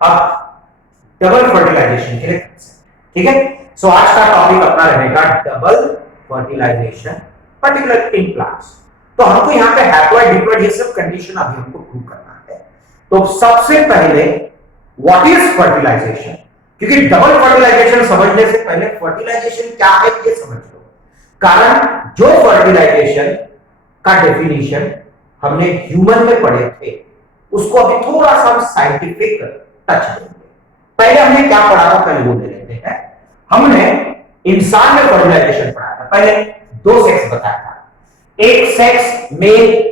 अब double fertilisation के लिए, ठीक है। सो आज का टॉपिक अपना रहेगा double fertilization particular in plants. तो हमको यहाँ पे हैप्लॉइड डिप्लॉइड ये सब कंडीशन अभी हमको प्रूव करना है। तो सबसे पहले व्हाट इज फर्टिलाइजेशन, क्योंकि डबल फर्टिलाइजेशन समझने से पहले फर्टिलाइजेशन क्या है ये समझ लो। कारण जो फर्टिलाइजेशन का डेफिनेशन हमने ह्यूमन में पढ़े थे उसको अभी थोड़ा सा हम साइंटिफिक टच देंगे। पहले हमने क्या पढ़ा था, पहले वो ले लेते हैं। हमने इंसान में फर्टिलाइजेशन पढ़ा था। पहले दो सेक्स बताया था, एक सेक्स मेल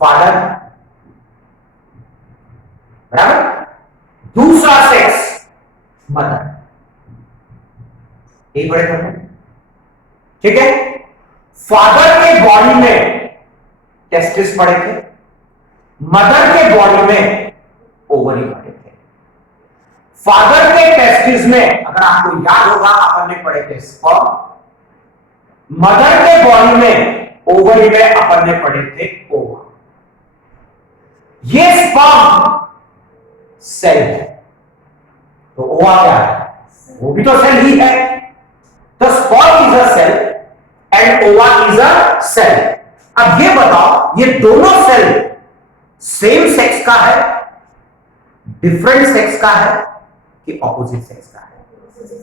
फादर, बराबर, दूसरा सेक्स मदर, यही पढ़े थे, ठीक है। फादर के बॉडी में टेस्टिस पड़े थे, मदर के बॉडी में ओवरी पड़े थे। फादर के टेस्टिस में अगर आपको याद होगा अपन ने पढ़े थे स्पर्म, मदर के बॉडी में ओवरी में अपन ने पढ़े थे ओवा। ये स्पर्म सेल है, तो ओवा क्या है, वो भी तो सेल ही है। तो sperm is a cell and ova is a cell. अब ये बताओ ये दोनों सेल सेम सेक्स का है, डिफरेंट सेक्स का है कि ऑपोजिट सेक्स का है?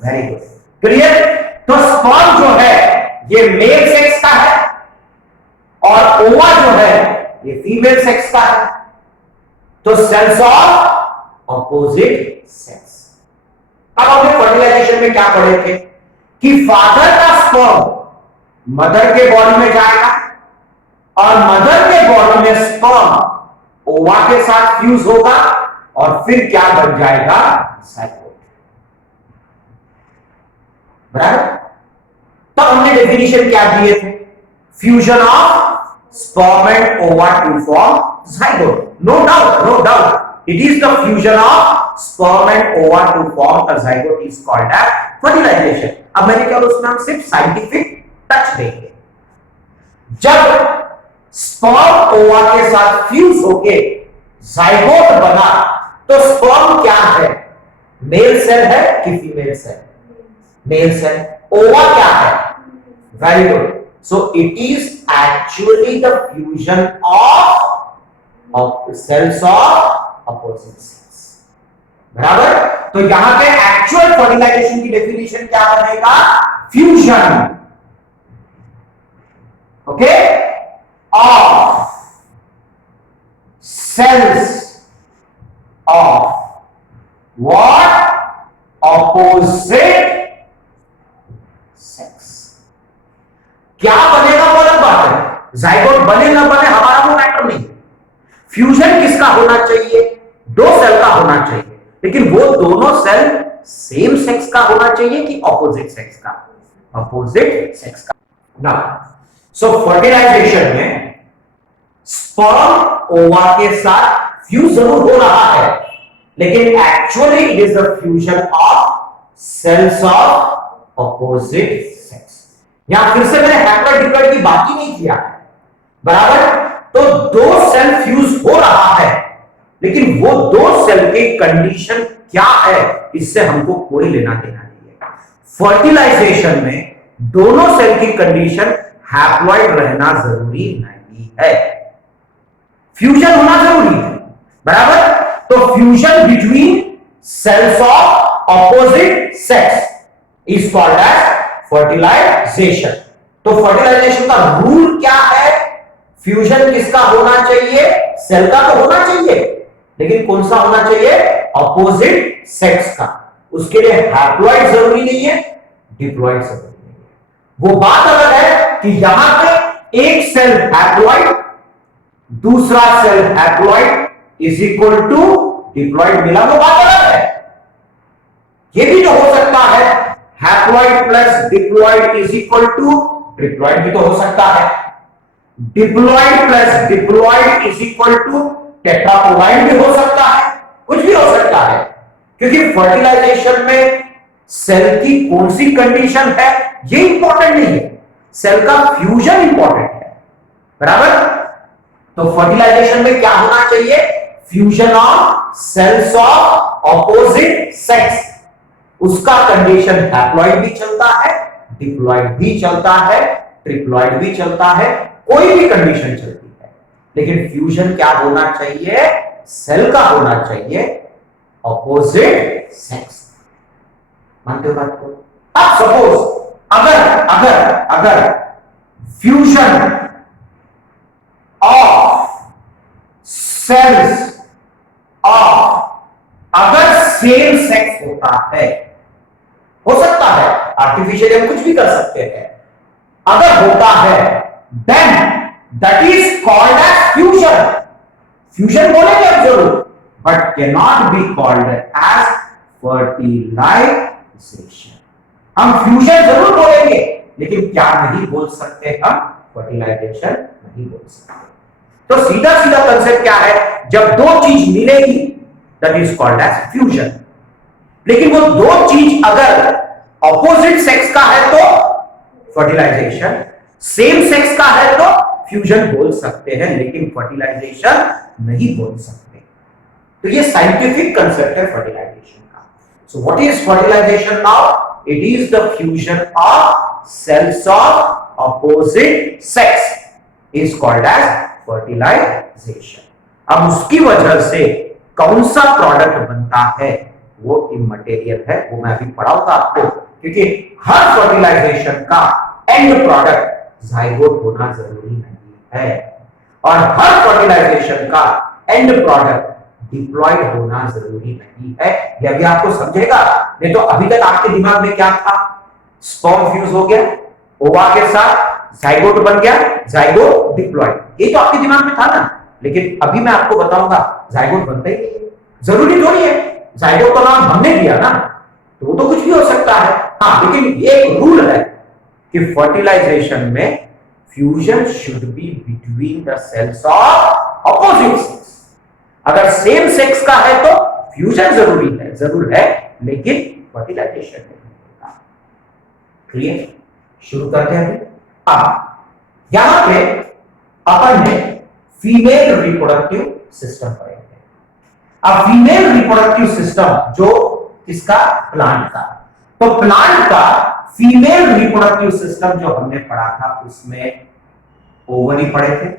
Very good, clear. तो स्पर्म जो है ये मेल सेक्स का है और ओवा जो है ये फीमेल सेक्स का है। तो सेल्स ऑफ ऑपोजिट सेक्स। अब हमने फर्टिलाइजेशन में क्या पढ़े थे कि फादर का स्पर्म मदर के बॉडी में जाएगा और मदर के बॉडी में स्पर्म ओवा के साथ फ्यूज होगा और फिर क्या बन जाएगा, जाइगोट, बराबर। तो हमने डेफिनेशन क्या दिए थे, fusion of sperm and ova to form zygote. No doubt, no doubt, it is the fusion of sperm and ova to form a zygote is called as fertilization. अब मैंने क्या उसमें हम सिर्फ साइंटिफिक टच देंगे। जब स्पर्म ओवा के साथ फ्यूज होके जाइगोट बना तो स्पर्म क्या है, मेल सेल है कि female cell? Mail cell. Ova क्या है? Very good, so it is actually the fusion of cells of opposite cells, बराबर। तो यहां पे एक्चुअल फर्टिलाइजेशन की डेफिनेशन क्या बनेगा, fusion, okay, of cells of what, opposite sex। क्या बनेगा वो अलग बात है, जाइगोट बने ना बने हमारा वो मैटर नहीं। फ्यूजन किसका होना चाहिए, दो सेल का होना चाहिए, लेकिन वो दोनों सेल सेम सेक्स का होना चाहिए कि ऑपोजिट सेक्स का? ऑपोजिट सेक्स का ना। सो फर्टिलाइजेशन में स्पर्म ओवा के साथ फ्यूज जरूर हो रहा है, लेकिन actually it is the fusion of cells of opposite sex. यहां फिर से मैंने हैप्लॉइड डिप्लॉइड की बात ही नहीं किया, बराबर। तो दो सेल फ्यूज हो रहा है, लेकिन वो दो सेल की कंडीशन क्या है इससे हमको कोई लेना देना नहीं है। फर्टिलाइजेशन में दोनों सेल की कंडीशन हैप्लॉइड रहना जरूरी नहीं है, फ्यूजन होना जरूरी है, बराबर। तो fusion between cells of opposite sex is called as fertilization. तो फर्टिलाइजेशन का रूल क्या है, फ्यूजन किसका होना चाहिए, सेल का तो होना चाहिए, लेकिन कौन सा होना चाहिए, ऑपोजिट सेक्स का। उसके लिए हैप्लॉइड जरूरी नहीं है, डिप्लॉइड जरूरी नहीं है। वो बात अलग है कि यहां पे एक सेल हैप्लॉइड, दूसरा cell haploid is equal to diploid मिला, वो बात अलग है। ये भी तो हो सकता है haploid plus diploid is equal to triploid, भी तो हो सकता है। Diploid plus diploid is equal to tetraploid भी हो सकता है, कुछ भी हो सकता है, क्योंकि फर्टिलाइजेशन में सेल की कौन सी कंडीशन है ये इंपॉर्टेंट नहीं है, सेल का फ्यूजन इंपॉर्टेंट है, बराबर। तो फर्टिलाइजेशन में क्या होना चाहिए, fusion of cells of opposite sex, उसका कंडीशन हैप्लॉइड भी चलता है, डिप्लॉइड भी चलता है, ट्रिप्लॉइड भी चलता है, कोई भी कंडीशन चलती है, लेकिन फ्यूजन क्या होना चाहिए? सेल का होना चाहिए ऑपोजिट सेक्स। मानते हो बात को? अब सपोज अगर अगर अगर फ्यूजन ऑफ सेल्स ऑफ अगर सेम सेक्स होता है, हो सकता है, आर्टिफिशियल हम कुछ भी कर सकते हैं, अगर होता है then that is called as fusion. Fusion बोलेंगे अब जरूर, but can not be called as fertilization. हम फ्यूजन जरूर बोलेंगे, लेकिन क्या नहीं बोल सकते हम फर्टिलाइजेशन नहीं बोल सकते। तो सीधा सीधा कंसेप्ट क्या है? जब दो चीज मिलेगी that is called as fusion. लेकिन वो दो चीज अगर ऑपोजिट सेक्स का है तो फर्टिलाइजेशन, सेम सेक्स का है तो फ्यूजन बोल सकते हैं, लेकिन फर्टिलाइजेशन नहीं बोल सकते। तो ये साइंटिफिक कंसेप्ट है फर्टिलाइजेशन का। So what is fertilization now? It is the fusion of cells of opposite sex is called as fertilization. अब उसकी वजह से कौन सा प्रोडक्ट बनता है वो इमटेरियल है, वो मैं अभी पढ़ाऊंगा आपको, क्योंकि हर फर्टिलाइजेशन का एंड प्रोडक्ट जाइगोट होना जरूरी नहीं है, और हर फर्टिलाइजेशन का एंड प्रोडक्ट डिप्लॉयड होना जरूरी नहीं है। यह भी आपको समझेगा, नहीं तो अभी तक आपके दिमाग में क्या था? स्पर्म फ्यूज हो गया, ओवा के साथ जाइगोट बन गया, जाइगोट डिप्लॉयड, ये तो आपके दिमाग में था ना। लेकिन अभी मैं आपको बताऊंगा जाइगोट बनता ही नहीं, जरूरी थोड़ी है, जाइगोट का नाम हमने दिया ना, तो वो तो कुछ भी हो सकता है। हाँ, लेकिन ये एक रूल है कि फर्टिलाइजेशन में fusion should be between the cells of opposite sex. अगर सेम सेक्स का है तो फ्यूजन जरूरी है, जरूर है, लेकिन फर्टिलाइजेशन नहीं होता। क्लियर? शुरू करते हैं अभी। अब यहां पे अपन ने फीमेल रिप्रोडक्टिव सिस्टम पढ़े थे। अब फीमेल रिप्रोडक्टिव सिस्टम जो किसका? प्लांट का। तो प्लांट का फीमेल रिप्रोडक्टिव सिस्टम जो हमने पढ़ा था उसमें ओवरी पढ़े थे,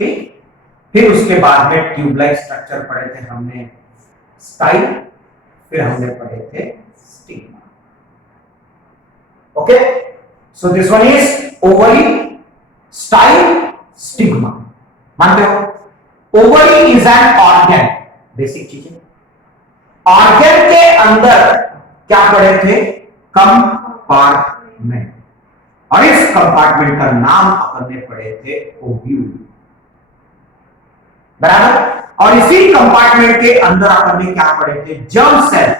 ठीक। फिर उसके बाद में ट्यूबलाइक स्ट्रक्चर पढ़े थे हमने, स्टाइल, फिर हमने पढ़े थे stigma. Okay, so this one is ovary, style, stigma. मानते हो? Ovary is an organ, basic चीजें। ऑर्गन के अंदर क्या पढ़े थे? कंपार्टमेंट, और इस कंपार्टमेंट का नाम अपन ने पढ़े थे ओव्यूल, बराबर। और इसी कंपार्टमेंट के अंदर अपन ने क्या पढ़े थे? जर्म सेल,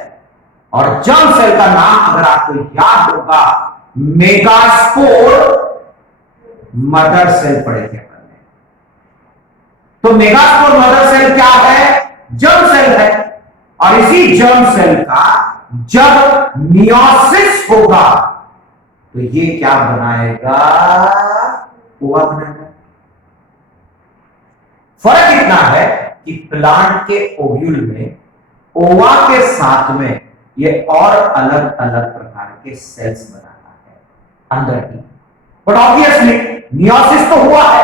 और जर्म सेल का नाम अगर आपको याद होगा मेगास्पोर मदर सेल पढ़े थे अपन ने। तो मेगास्पोर मदर सेल क्या है? जर्म सेल है, और इसी जर्म सेल का जब मियोसिस होगा तो ये क्या बनाएगा? ओवा बनाएगा। फर्क इतना है कि प्लांट के ओव्यूल में ओवा के साथ में ये और अलग अलग प्रकार के सेल्स बनाता है अंदर ही, बट ऑब्वियसली मियोसिस तो हुआ है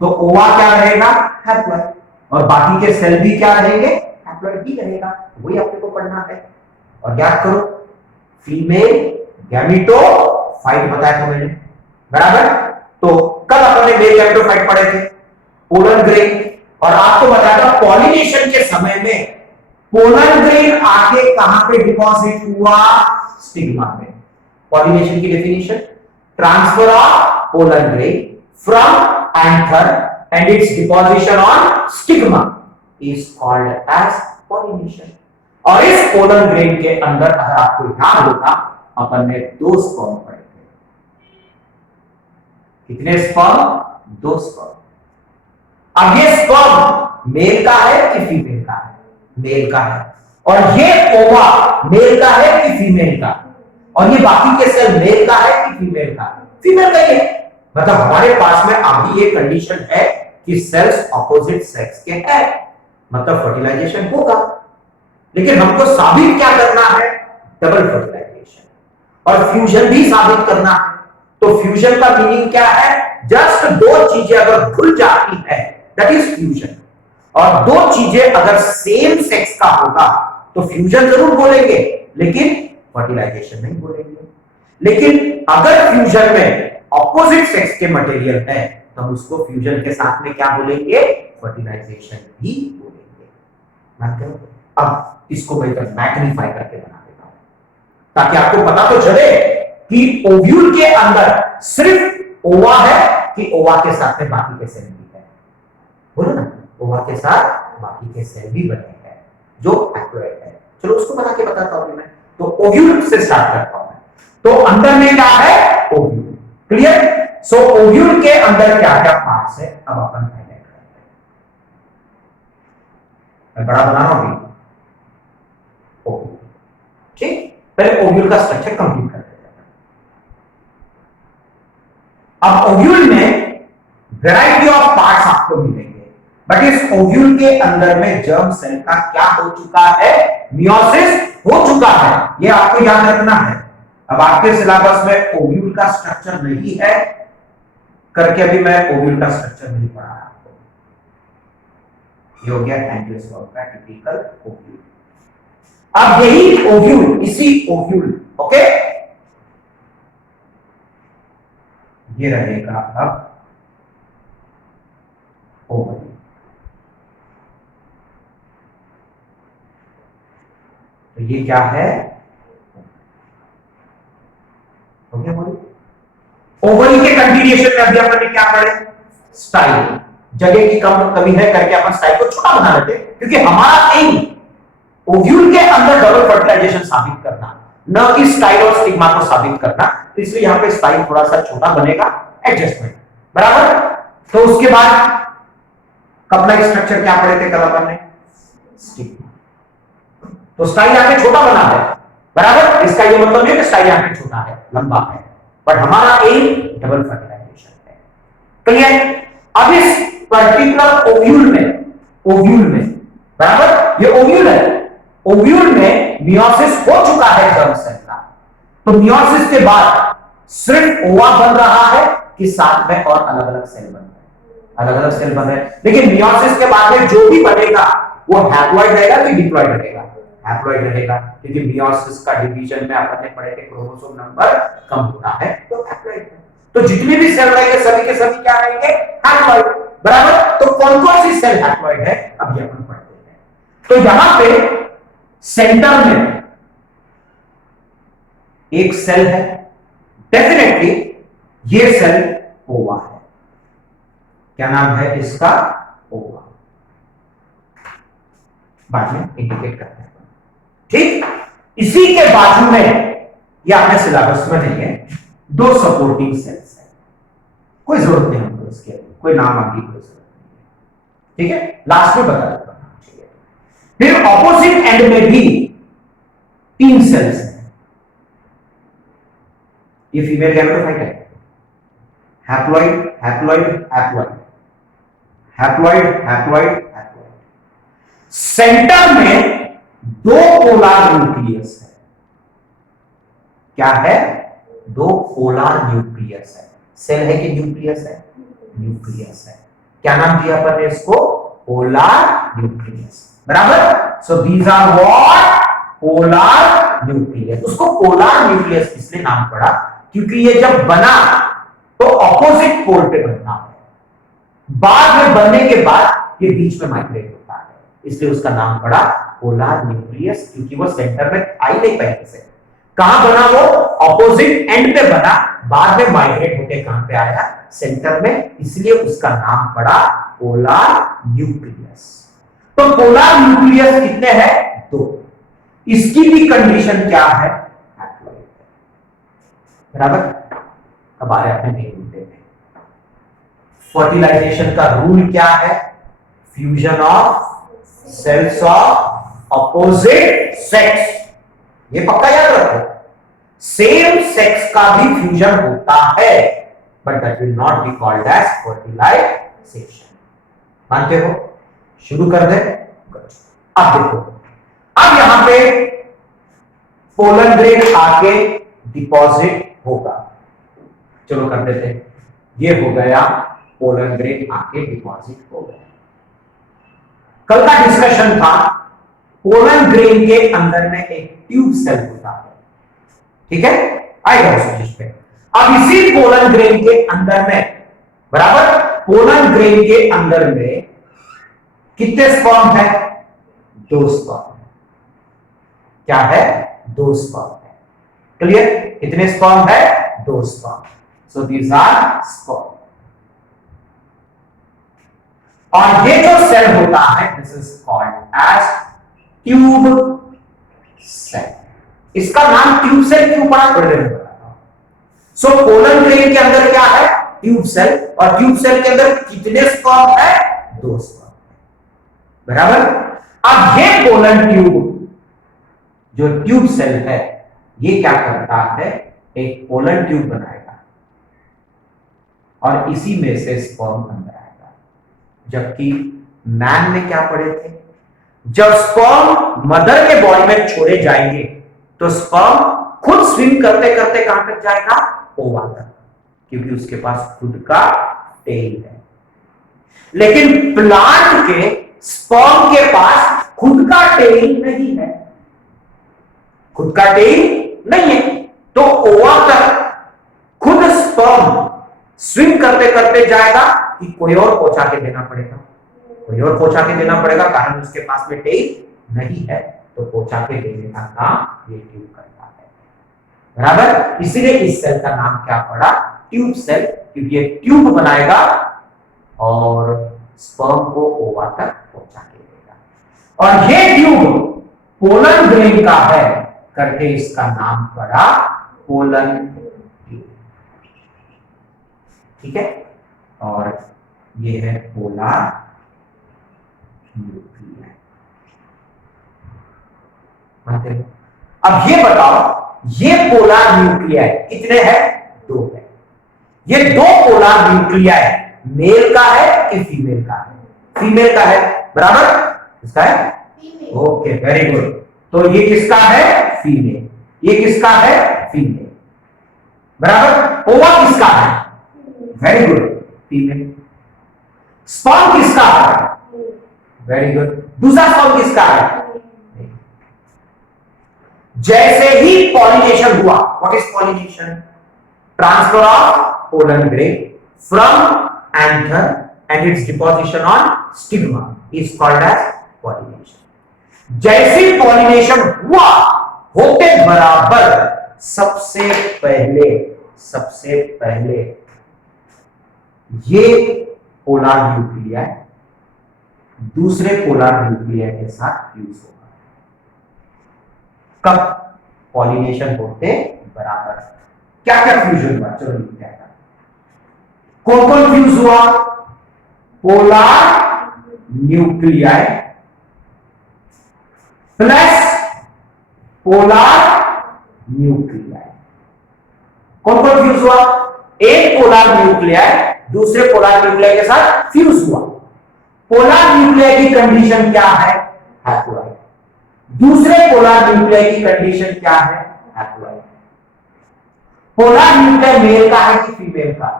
तो ओवा क्या रहेगा? हैप्लॉइड, और बाकी के सेल भी क्या रहेंगे? हैप्लॉइड ही रहेगा। वही आपको को पढ़ना है। और याद करो, फीमेल गैमेटोफाइट बताया था मैंने, बराबर। तो कल अपन ने मेल गैमेटोफाइट पढ़े थे, पोलन ग्रेन, और आपको बताया था पॉलिनेशन के समय में पोलन ग्रेन आके कहां पे डिपॉजिट हुआ? स्टिग्मा पे। पॉलिनेशन की definition, transfer of pollen grain from anther and its deposition on stigma is called as pollination. और इस पोलन ग्रेन के अंदर अगर आपको याद होगा अपन ने 2 स्पर्म पढ़े थे। कितने स्पर्म? 2 स्पर्म। अब ये स्पर्म मेल का है कि फीमेल का है? मेल का है। और ये ओवा मेल का है कि फीमेल का? और ये बाकी के सेल मेल का है कि फीमेल का? फीमेल का ही है। मतलब हमारे पास में अभी ये कंडीशन है कि सेल्स ऑपोजिट सेक्स के हैं, मतलब फर्टिलाइजेशन होगा। लेकिन हमको साबित क्या करना है? डबल फर्टिलाइजेशन, और फ्यूजन भी साबित करना है। तो फ्यूजन का मीनिंग क्या है? जस्ट दो चीजें अगर खुल जाती है दैट इज फ्यूजन, और दो चीजें अगर सेम सेक्स का होगा तो फ्यूजन जरूर बोलेंगे लेकिन फर्टिलाइजेशन नहीं बोलेंगे। लेकिन अगर फ्यूजन में ऑपोजिट सेक्स के मटेरियल है तो हम उसको फ्यूजन के साथ में क्या बोलेंगे? फर्टिलाइजेशन भी बोलेंगे। मानते हो? अब इसको मैं इधर मैग्नीफाई करके बना देता हूं ताकि आपको पता तो चले कि ओव्यूल के अंदर सिर्फ ओवा है कि ओवा के साथ में बाकी के सेल भी है। बोलो ना, ओवा के साथ बाकी के सेल भी बने हैं जो हैप्लॉइड है। चलो उसको बना के बताता हूं मैं। तो ओव्यूल से स्टार्ट करता हूं मैं। तो अंदर में क्या है? ओव्यूल। क्लियर? सो ओव्यूल के अंदर क्या क्या पार्ट्स है अब अपन हाईलाइट करते हैं। मैं बड़ा बना रहा हूं ओव्यूल। ठीक, पहले ओव्यूल का स्ट्रक्चर कंप्लीट करते हैं। अब ओव्यूल में वैरायटी ऑफ पार्ट्स आपको मिलेंगे, बट इस ओव्यूल के अंदर में जर्म सेल का क्या हो चुका है? मियोसिस हो चुका है। ये आपको याद रखना है। अब आपके सिलेबस में ओव्यूल का स्ट्रक्चर नहीं है करके अभी मैं ओव्यूल का स्ट्रक्चर नहीं पढ़ा आपको। ये हो गया एंजियोस्पर्म का टिपिकल ओव्यूल। अब यही ओव्यूल, इसी ओव्यूल, ओके, ये रहेगा अब ओवरी। तो ये क्या है? ओवरी के कंटिन्यूएशन में अभी अपन ने क्या पढ़े? स्टाइल। जगह की कमी है करके अपन स्टाइल को छोटा बना लेते क्योंकि हमारा एम ओव्यूल के अंदर डबल फर्टिलाइजेशन साबित करना, न कि स्टाइल और स्टिग्मा को साबित करना। तो इसलिए यहां पे स्टाइल थोड़ा सा छोटा बनेगा, एडजस्टमेंट, बराबर। तो उसके बाद कपड़ा स्ट्रक्चर क्या पढ़े थे कल अपन ने? स्टिग्मा। तो स्टाइल यहां पे छोटा बना है, बराबर। इसका ये मतलब नहीं कि स्टाइल यहां पे छोटा है, लंबा है, बट हमारा एम डबल फर्टिलाइजेशन है। क्लियर? अब इस पर्टिकुलर ओव्यूल में, बराबर, ये ओव्यूल है। ओव्यूल में मियोसिस हो चुका है जर्म सेल का। तो मियोसिस के बाद सिर्फ ओवा बन रहा है कि साथ में और अलग अलग सेल बन रहे हैं? अलग अलग सेल बन रहे हैं, लेकिन मियोसिस के बाद में जो भी बनेगा वो हैप्लॉइड रहेगा कि डिप्लॉइड रहेगा? हैप्लॉइड रहेगा, क्योंकि मियोसिस का डिवीजन में अपन ने पढ़े थे क्रोमोसोम नंबर कम होता है तो हैप्लॉइड। तो जितने भी सेल रहेंगे सभी के सभी क्या रहेंगे? हैप्लॉइड, बराबर। तो कौन कौन सी सेल हैप्लॉइड है अभी अपन पढ़ते हैं। तो यहां पे सेंटर में एक सेल है, डेफिनेटली ये सेल ओवा है। क्या नाम है इसका? ओवा। बाद में इंडिकेट करते हैं, ठीक। इसी के बाजू में, ये आपने सिलेबस में नहीं है, दो सपोर्टिंग सेल्स है। कोई जरूरत नहीं हमको इसके, कोई नाम आगे कोई जरूरत नहीं है, ठीक है, लास्ट में बता देता हूं। फिर ऑपोजिट एंड में भी 3 सेल्स हैं। ये फीमेल गैमेटोफाइट है, haploid haploid haploid haploid haploid haploid. Centre में 2 पोलर न्यूक्लियस है। क्या है? 2 पोलर न्यूक्लियस है। सेल है कि न्यूक्लियस है? न्यूक्लियस है। क्या नाम दिया अपन ने इसको? पोलर न्यूक्लियस, बराबर। So these are what? Polar nucleus. उसको पोलर न्यूक्लियस इसलिए नाम पड़ा क्योंकि ये जब बना तो ऑपोजिट पोल पे बनता है, बाद में बनने के बाद ये बीच में माइग्रेट होता है, इसलिए उसका नाम पड़ा पोलर न्यूक्लियस। क्योंकि वो सेंटर में आई नहीं पहले से। कहां बना वो? ऑपोजिट एंड पे बना, बाद में माइग्रेट होकर कहां पे आया? सेंटर में, इसलिए उसका नाम पड़ा पोलर न्यूक्लियस। तो पोलर न्यूक्लियस कितने हैं? 2। इसकी भी कंडीशन क्या है? हैप्लॉइड, बराबर। अब आ रहे अपने मेन मुद्दे में। फर्टिलाइजेशन का रूल क्या है? Fusion of cells of opposite sex. ये पक्का याद रखो, सेम सेक्स का भी फ्यूजन होता है, but that will not be called as fertilization. मानते हो? शुरू कर दे। अब देखो, अब यहां पे पोलन ग्रेन आके डिपॉजिट होगा। चलो कर देते हैं। ये हो गया पोलन ग्रेन आके डिपॉजिट हो गया। कल का डिस्कशन था पोलन ग्रेन के अंदर में एक ट्यूब सेल होता है, ठीक है, आएगा उस चीज पे। अब इसी पोलन ग्रेन के अंदर में, बराबर, पोलन ग्रेन के अंदर में कितने स्पर्म है? 2 स्पर्म है। क्या है? 2 स्पर्म है। क्लियर? कितने स्पर्म है? 2 sperm. So these are sperm. और ये जो सेल होता है this is called as tube cell. इसका नाम ट्यूब सेल क्यों पड़ा? थोड़ी देर में बताता हूं। सो पोलन ग्रेन के अंदर क्या है? Tube cell. और ट्यूब सेल के अंदर कितने स्पर्म है? 2 स्पर्म, बराबर। अब ये पोलन ट्यूब, जो ट्यूब सेल है, ये क्या करता है? एक पोलन ट्यूब बनाएगा और इसी में से स्पर्म अंदर आएगा। जबकि मैन में क्या पढ़े थे? जब स्पर्म मदर के बॉडी में छोड़े जाएंगे तो स्पर्म खुद स्विम करते करते कहां तक जाएगा? ओवा तक, क्योंकि उसके पास खुद का टेल है। लेकिन प्लांट के स्पर्म के पास खुद का टेल नहीं है, खुद का टेल नहीं है। तो ओवा तक खुद स्पर्म स्विम करते करते जाएगा कि कोई और पहुंचा के देना पड़ेगा? कोई और पहुंचा के देना पड़ेगा, कारण उसके पास में टेल नहीं है। तो पहुंचा के देने का काम ये ट्यूब करता है, बराबर। इसीलिए इस सेल का नाम क्या पड़ा? ट्यूब सेल, क्योंकि ये ट्यूब बनाएगा और स्पर्म को ओवा तक पहुंचा के देगा। और ये ट्यूब पोलन ग्रेन का है करके इसका नाम पड़ा पोलन ट्यूब, ठीक है। और ये है पोलर न्यूक्लियाई। अब ये बताओ, ये पोलर न्यूक्लियाई कितने हैं? 2 है। ये 2 पोलर न्यूक्लियाई मेल का है कि फीमेल का है? फीमेल का है, बराबर। किसका है? Okay, very good. तो ये किसका है? फीमेल। ये किसका है? फीमेल, बराबर। ओवा किसका है? Very good, female. स्पर्म किसका है? Very good. दूसरा स्पर्म किसका है? जैसे ही पॉलिनेशन हुआ, what is pollination? Transfer of pollen grain from anther and its deposition on stigma is called as pollination. जैसे पॉलिनेशन हुआ, होते बराबर सबसे पहले ये पोलर न्यूक्लियाई दूसरे पोलर न्यूक्लियाई के साथ फ्यूज होगा। कब? पॉलिनेशन होते बराबर। क्या क्या फ्यूजन हुआ? चलो लिखते हैं। कौन कौन फ्यूज हुआ? Polar nuclei plus polar nuclei. कौन कौन फ्यूज हुआ? एक पोलर न्यूक्लियाई दूसरे पोलर न्यूक्लियाई के साथ फ्यूज हुआ। पोलर न्यूक्लियाई की कंडीशन क्या है? हैप्लॉइड। दूसरे पोलर न्यूक्लियाई की कंडीशन क्या है? हैप्लॉइड। पोलर न्यूक्लियाई मेल का है कि फीमेल का?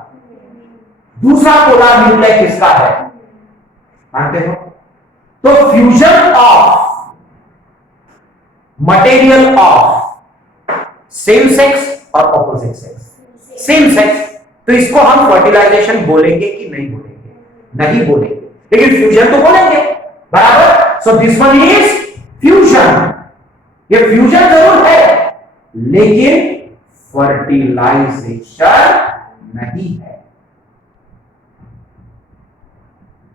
दूसरा पोलर न्यूक्लियाई किसका है? मानते हो? तो fusion of material of same sex और ऑपोजिट सेक्स। सेम सेक्स, तो इसको हम फर्टिलाइजेशन बोलेंगे कि नहीं बोलेंगे? नहीं बोलेंगे, लेकिन फ्यूजन तो बोलेंगे, बराबर। So this one is fusion. ये फ्यूजन जरूर है, लेकिन फर्टिलाइजेशन नहीं है।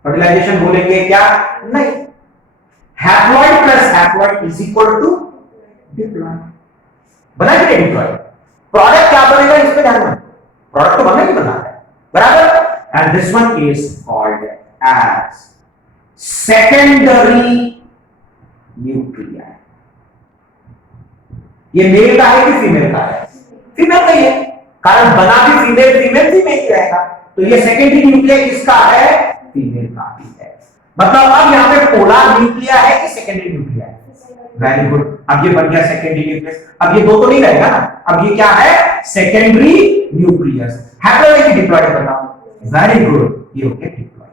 फर्टिलाइजेशन बोलेंगे क्या? नहीं। Haploid plus haploid is equal to diploid. बना कि नहीं डिप्लॉइड? प्रोडक्ट क्या बनेगा इसमें ध्यान रखना। प्रोडक्ट तो बनना ही बना है, बराबर। And this one is called as secondary nuclei. ये मेल का है कि फीमेल का है? फीमेल का ही है, कारण बना भी फीमेल ही रहेगा। तो ये सेकेंडरी न्यूक्लियाई किसका है? फीमेल का ही है। मतलब अब यहाँ पे पोलर न्यूक्लिया है कि सेकेंडरी न्यूक्लिया है? वेरी गुड, अब ये बन गया सेकेंडरी न्यूक्लियस। अब ये दो तो नहीं रहेगा ना, अब ये क्या है? Secondary nucleus. हैप्लॉइड है कि डिप्लॉइड बताओ? वेरी गुड, ये हो गया डिप्लॉइड।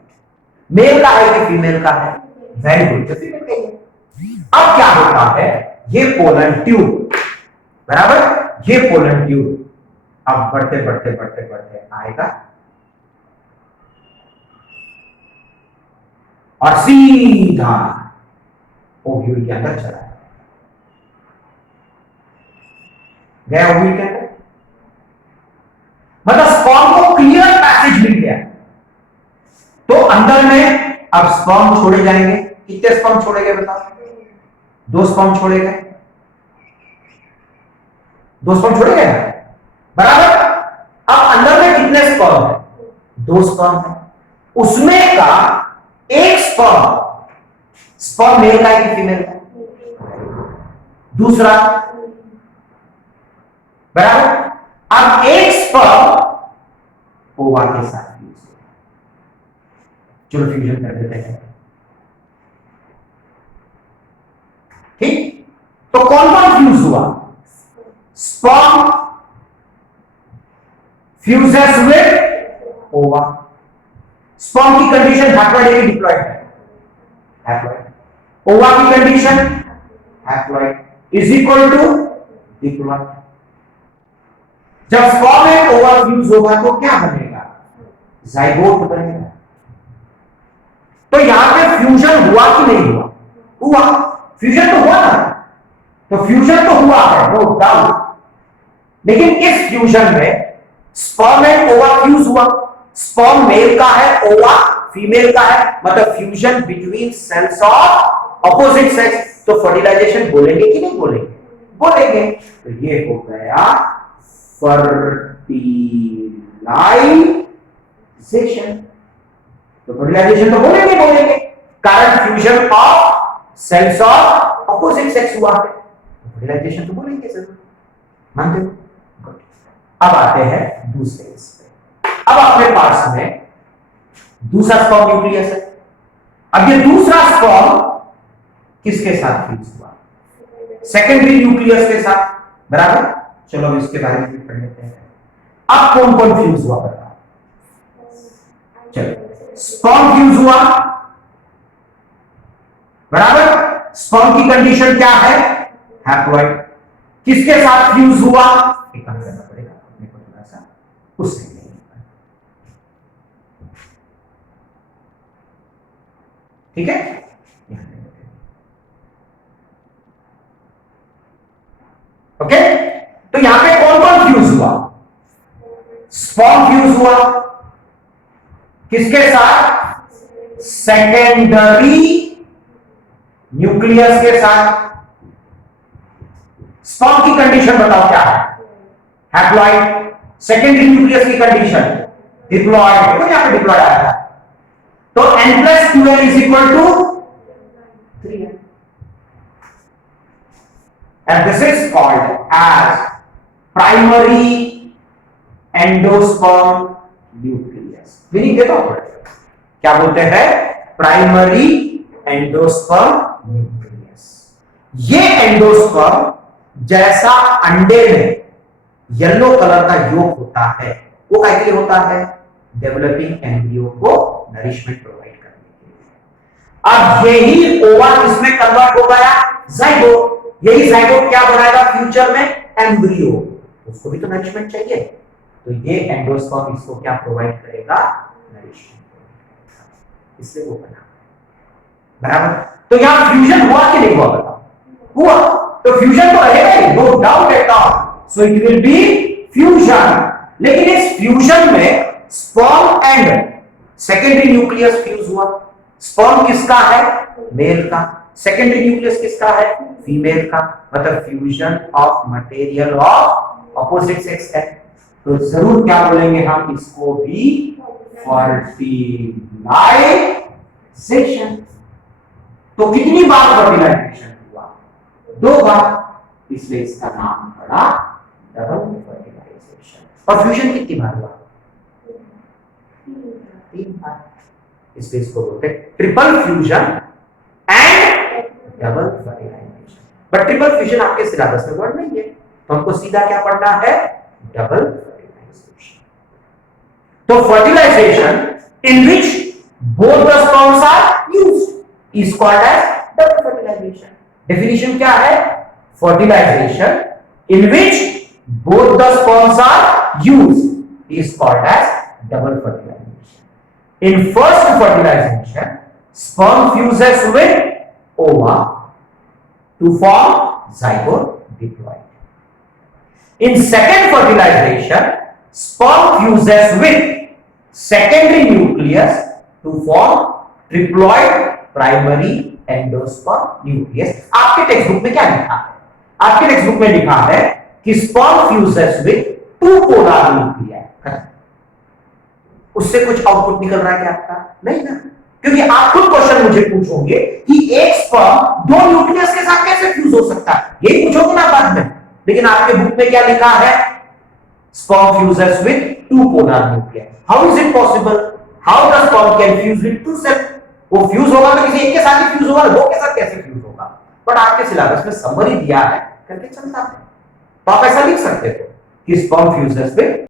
मेल का है कि फीमेल का है? वेरी गुड, फीमेल का है। अब क्या होता है, ये पोलन ट्यूब, बराबर, ये पोलन ट्यूब अब बढ़ते बढ़ते बढ़ते बढ़ते आएगा और सीधा ओव्यूल के अंदर चला गया। ओव्यूल के अंदर मतलब स्पर्म को क्लियर पैसेज मिल गया, तो अंदर में अब स्पर्म छोड़े जाएंगे। कितने स्पर्म छोड़े गए बताओ? 2 स्पर्म छोड़े गए, 2 स्पर्म छोड़े गए, बराबर। अब अंदर में कितने स्पर्म है? 2 स्पर्म है। उसमें का एक स्पर्म मेल का है कि फीमेल का? दूसरा, बराबर। अब एक स्पर्म ओवा के साथ फ्यूज हो, चलो फ्यूजन कर देते हैं, ठीक। तो कौन कौन फ्यूज हुआ? Sperm fuses with ova. Sperm की कंडीशन हैप्लॉइड है कि डिप्लॉइड है? हैप्लॉइड। ओवा की condition haploid is equal to diploid. जब स्पर्म में ओवा फ्यूज होगा तो क्या बनेगा? जाइगोट बनेगा। तो यहां पे फ्यूजन हुआ कि नहीं हुआ? हुआ। फ्यूजन तो हुआ ना, तो फ्यूजन तो हुआ है, नो डाउट। लेकिन इस फ्यूजन में स्पर्म एंड ओवा फ्यूज हुआ। स्पर्म मेल का है, ओवा फीमेल का है, मतलब fusion between cells of opposite sex. तो फर्टिलाइजेशन बोलेंगे कि नहीं बोलेंगे? बोलेंगे। तो ये हो गया फर्टिलाइजेशन। तो फर्टिलाइजेशन तो बोलेंगे, कारण fusion of cells of opposite sex हुआ है, फर्टिलाइजेशन तो बोलेंगे सर, मानते हो? अब आते हैं दूसरे पे। अब अपने पास में दूसरा स्पर्म न्यूक्लियस है। अब ये दूसरा स्पर्म किसके साथ फ्यूज हुआ? सेकेंडरी न्यूक्लियस के साथ, बराबर। चलो अब इसके बारे में भी पढ़ लेते हैं। अब कौन कौन फ्यूज हुआ बताओ? चलो, स्पर्म फ्यूज हुआ, बराबर। स्पर्म की कंडीशन क्या है? हैप्लॉइड। किसके साथ फ्यूज हुआ? एक काम करना पड़ेगा अपने को थोड़ा सा, उससे ठीक है। ओके, तो यहां पे कौन कौन फ्यूज हुआ? स्पर्म फ्यूज हुआ, किसके साथ? सेकेंडरी न्यूक्लियस के साथ। स्पर्म की कंडीशन बताओ क्या है? हैप्लॉइड। सेकेंडरी न्यूक्लियस की कंडीशन डिप्लॉइड। देखो यहां पे डिप्लॉइड आया था, तो n+2n is equal to 3n, and this is called as primary endosperm nucleus। Meaning देखो क्या बोलते हैं? Primary endosperm nucleus. ये एंडोस्पर्म जैसा अंडे में येलो कलर का योग होता है, वो क्या के लिए होता है? डेवलपिंग एम्ब्रियो को नरिशमेंट प्रोवाइड करने के लिए। अब यही ओवा किसमें कन्वर्ट हो गया? जाइगोट। यही जाइगोट क्या बनाएगा फ्यूचर में? एम्ब्रियो। उसको भी तो नरिशमेंट चाहिए, तो ये एंडोस्पर्म इसको क्या प्रोवाइड करेगा? नरिशमेंट, इसलिए वो बना, बराबर। तो यहां फ्यूजन हुआ कि नहीं हुआ बताओ? हुआ। तो फ्यूजन तो रहेगा ही, no doubt at all. So it will be fusion. लेकिन इस फ्यूजन में sperm and secondary nucleus fuse हुआ। स्पर्म किसका है? मेल का। सेकेंडरी न्यूक्लियस किसका है? फीमेल का। मतलब fusion of material of opposite sex है। तो जरूर क्या बोलेंगे हम? इसको भी फर्टिलाइजेशन। तो कितनी बार फर्टिलाइजेशन हुआ? 2 बार, इसलिए इसका नाम पड़ा डबल फर्टिलाइजेशन। और फ्यूजन कितनी बार हुआ? 3 बार। इसलिए इसको बोलते हैं triple fusion and double fertilization. But triple fusion आपके सिलेबस में वर्ड नहीं है, तो हमको सीधा क्या पढ़ना है, डबल फर्टिलाइजेशन। तो fertilization in which both the sperms are used is called as double fertilization. Definition क्या है, fertilization in which both the sperms are used is called as double fertilization. In first fertilization, sperm fuses with ova to form zygote diploid. In second fertilization, sperm fuses with secondary nucleus to form triploid primary endosperm nucleus. आपके text book में क्या लिखा है, आपके text book में लिखा है कि sperm fuses with two polar nuclei। उससे कुछ आउटपुट निकल रहा है क्या आपका, नहीं ना, क्योंकि आप खुद क्वेश्चन मुझे पूछोगे कि एक स्पर्म दो न्यूक्लियस के साथ कैसे फ्यूज हो सकता है, यही पूछोगे ना बाद में। लेकिन आपके बुक में क्या लिखा है, sperm fuses with two polar nuclei। how is it possible, how the sperm can fuse with two cells? वो फ्यूज होगा तो किसी एक के साथ ही फ्यूज होगा, दो के साथ कैसे फ्यूज होगा। बट आपके सिलेबस में समरी दिया है करके चलता है, तो आप ऐसा लिख सकते हो कि sperm fuses with